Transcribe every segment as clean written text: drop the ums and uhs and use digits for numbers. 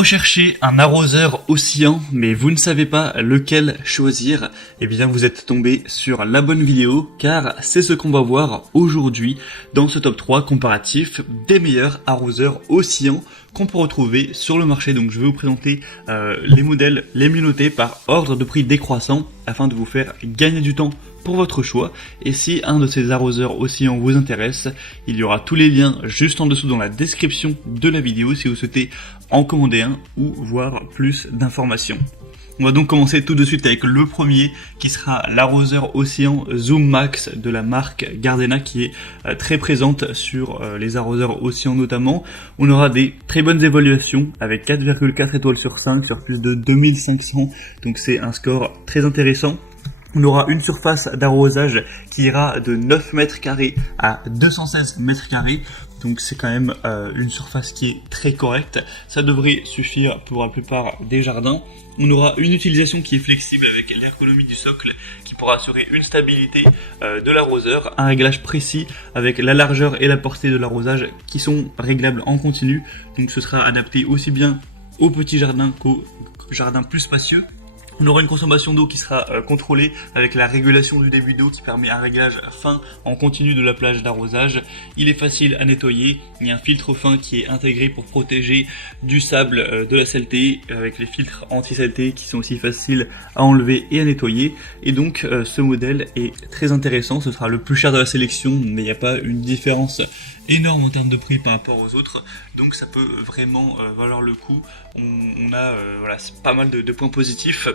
recherchez un arroseur oscillant, mais vous ne savez pas lequel choisir, eh bien vous êtes tombé sur la bonne vidéo, car c'est ce qu'on va voir aujourd'hui dans ce top 3 comparatif des meilleurs arroseurs oscillants qu'on peut retrouver sur le marché. Donc je vais vous présenter les modèles les mieux notés par ordre de prix décroissant, afin de vous faire gagner du temps pour votre choix. Et si un de ces arroseurs oscillants vous intéresse, il y aura tous les liens juste en dessous dans la description de la vidéo si vous souhaitez en commander un ou voir plus d'informations. On va donc commencer tout de suite avec le premier qui sera l'arroseur oscillant Zoom Max de la marque Gardena, qui est très présente sur les arroseurs oscillants notamment. On aura des très bonnes évaluations avec 4,4 étoiles sur 5 sur plus de 2500, donc c'est un score très intéressant. On aura une surface d'arrosage qui ira de 9 mètres carrés à 216 mètres carrés. Donc c'est quand même une surface qui est très correcte. Ça devrait suffire pour la plupart des jardins. On aura une utilisation qui est flexible avec l'ergonomie du socle qui pourra assurer une stabilité de l'arroseur. Un réglage précis avec la largeur et la portée de l'arrosage qui sont réglables en continu. Donc ce sera adapté aussi bien aux petits jardins qu'aux jardins plus spacieux. On aura une consommation d'eau qui sera contrôlée avec la régulation du débit d'eau qui permet un réglage fin en continu de la plage d'arrosage. Il est facile à nettoyer, il y a un filtre fin qui est intégré pour protéger du sable, de la saleté, avec les filtres anti-saleté qui sont aussi faciles à enlever et à nettoyer. Et donc ce modèle est très intéressant, ce sera le plus cher de la sélection, mais il n'y a pas une différence énorme en termes de prix par rapport aux autres, donc ça peut vraiment valoir le coup. On a voilà, pas mal de points positifs.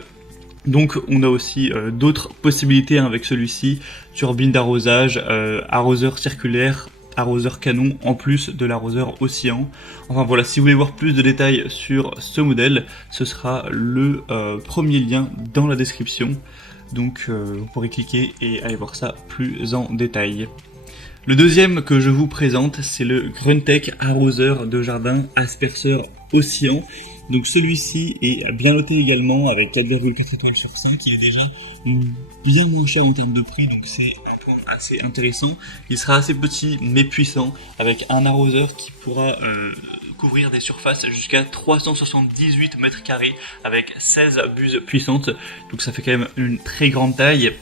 Donc on a aussi d'autres possibilités avec celui-ci, turbine d'arrosage, arroseur circulaire, arroseur canon, en plus de l'arroseur oscillant. Enfin voilà, si vous voulez voir plus de détails sur ce modèle, ce sera le premier lien dans la description. Donc vous pourrez cliquer et aller voir ça plus en détail. Le deuxième que je vous présente, c'est le Gruntech arroseur de jardin asperceur oscillant. Donc celui-ci est bien noté également avec 4,4 étoiles sur 5, il est déjà bien moins cher en termes de prix, donc c'est un point assez intéressant. Il sera assez petit mais puissant, avec un arroseur qui pourra couvrir des surfaces jusqu'à 378 mètres carrés avec 16 buses puissantes, donc ça fait quand même une très grande taille.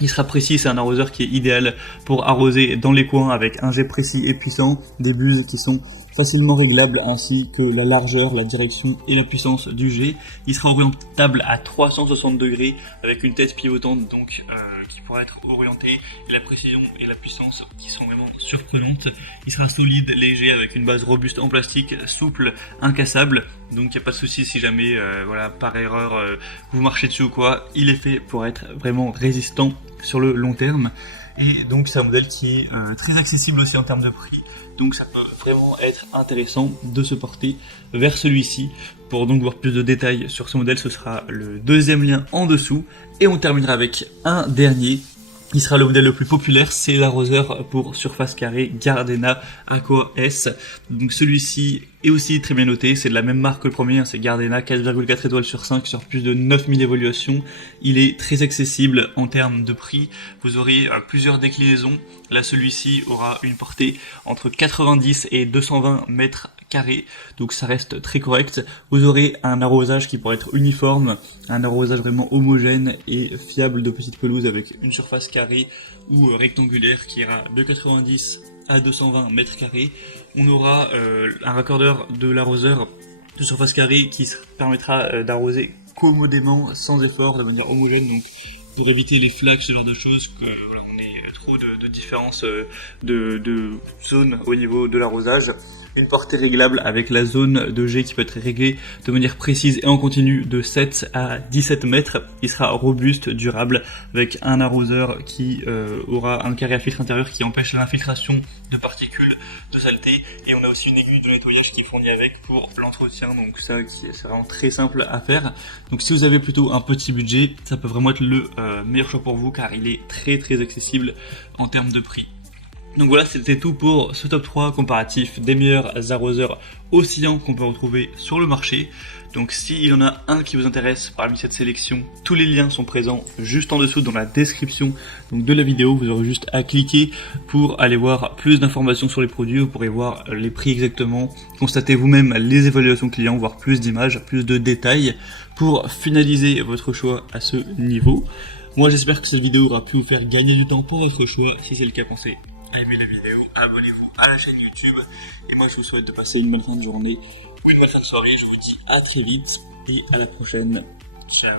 Il sera précis, c'est un arroseur qui est idéal pour arroser dans les coins avec un jet précis et puissant, des buses qui sont facilement réglables ainsi que la largeur, la direction et la puissance du jet. Il sera orientable à 360 degrés avec une tête pivotante donc qui pourra être orientée, et la précision et la puissance qui sont vraiment surprenantes. Il sera solide, léger avec une base robuste en plastique, souple, incassable. Donc il n'y a pas de souci si jamais voilà, par erreur vous marchez dessus ou quoi, il est fait pour être vraiment résistant sur le long terme. Et donc c'est un modèle qui est très accessible aussi en termes de prix. Donc ça peut vraiment être intéressant de se porter vers celui-ci. Pour donc voir plus de détails sur ce modèle, ce sera le deuxième lien en dessous. Et on terminera avec un dernier, qui sera le modèle le plus populaire, c'est l'arroseur pour surface carrée Gardena Aqua S. Donc celui-ci est aussi très bien noté, c'est de la même marque que le premier, c'est Gardena, 4,4 étoiles sur 5 sur plus de 9000 évaluations. Il est très accessible en termes de prix, vous aurez plusieurs déclinaisons. Là celui-ci aura une portée entre 90 et 220 mètres carrés, donc ça reste très correct. Vous aurez un arrosage qui pourrait être uniforme, un arrosage vraiment homogène et fiable de petites pelouses avec une surface carrée ou rectangulaire qui ira de 90 à 220 mètres carrés. On aura un raccordeur de l'arroseur de surface carrée qui permettra d'arroser commodément, sans effort, de manière homogène, donc pour éviter les flaques, ce genre de choses, que voilà, on ait trop de différences de zones au niveau de l'arrosage. Une portée réglable avec la zone de jet qui peut être réglée de manière précise et en continu de 7 à 17 mètres. Il sera robuste, durable, avec un arroseur qui aura un carré à filtre intérieur qui empêche l'infiltration de particules, de saleté. Et on a aussi une aiguille de nettoyage qui est fournie avec pour l'entretien, donc ça c'est vraiment très simple à faire. Donc si vous avez plutôt un petit budget, ça peut vraiment être le meilleur choix pour vous, car il est très accessible en termes de prix. Donc voilà, c'était tout pour ce top 3 comparatif des meilleurs arroseurs oscillants qu'on peut retrouver sur le marché. Donc s'il y en a un qui vous intéresse parmi cette sélection, tous les liens sont présents juste en dessous dans la description donc de la vidéo. Vous aurez juste à cliquer pour aller voir plus d'informations sur les produits. Vous pourrez voir les prix exactement, constater vous-même les évaluations clients, voir plus d'images, plus de détails pour finaliser votre choix à ce niveau. Moi j'espère que cette vidéo aura pu vous faire gagner du temps pour votre choix. Si c'est le cas, pensez aimez la vidéo, abonnez-vous à la chaîne YouTube. Et moi je vous souhaite de passer une bonne fin de journée ou une bonne fin de soirée. Je vous dis à très vite et à la prochaine. Ciao.